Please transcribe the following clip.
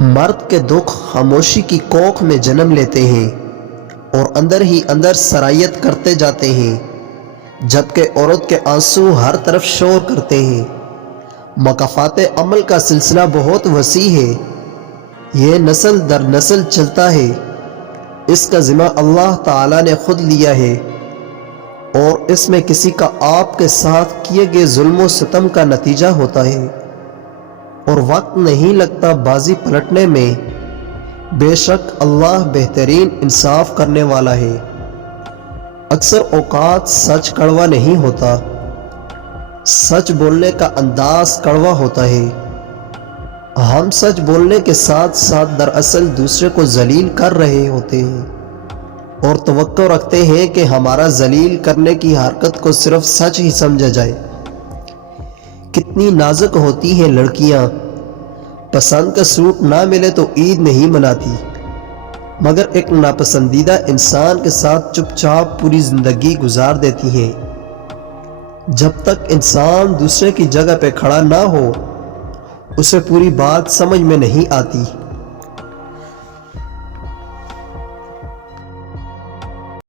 مرد کے دکھ خاموشی کی کوکھ میں جنم لیتے ہیں اور اندر ہی اندر سرایت کرتے جاتے ہیں، جبکہ عورت کے آنسو ہر طرف شور کرتے ہیں۔ مکافات عمل کا سلسلہ بہت وسیع ہے، یہ نسل در نسل چلتا ہے۔ اس کا ذمہ اللہ تعالیٰ نے خود لیا ہے، اور اس میں کسی کا آپ کے ساتھ کیے گئے ظلم و ستم کا نتیجہ ہوتا ہے، اور وقت نہیں لگتا بازی پلٹنے میں۔ بے شک اللہ بہترین انصاف کرنے والا ہے۔ اکثر اوقات سچ کڑوا نہیں ہوتا، سچ بولنے کا انداز کڑوا ہوتا ہے۔ ہم سچ بولنے کے ساتھ ساتھ دراصل دوسرے کو ذلیل کر رہے ہوتے ہیں، اور توقع رکھتے ہیں کہ ہمارا ذلیل کرنے کی حرکت کو صرف سچ ہی سمجھا جائے۔ کتنی نازک ہوتی ہیں لڑکیاں، پسند کا سوٹ نہ ملے تو عید نہیں مناتی، مگر ایک ناپسندیدہ انسان کے ساتھ چپ چاپ پوری زندگی گزار دیتی ہیں۔ جب تک انسان دوسرے کی جگہ پہ کھڑا نہ ہو، اسے پوری بات سمجھ میں نہیں آتی۔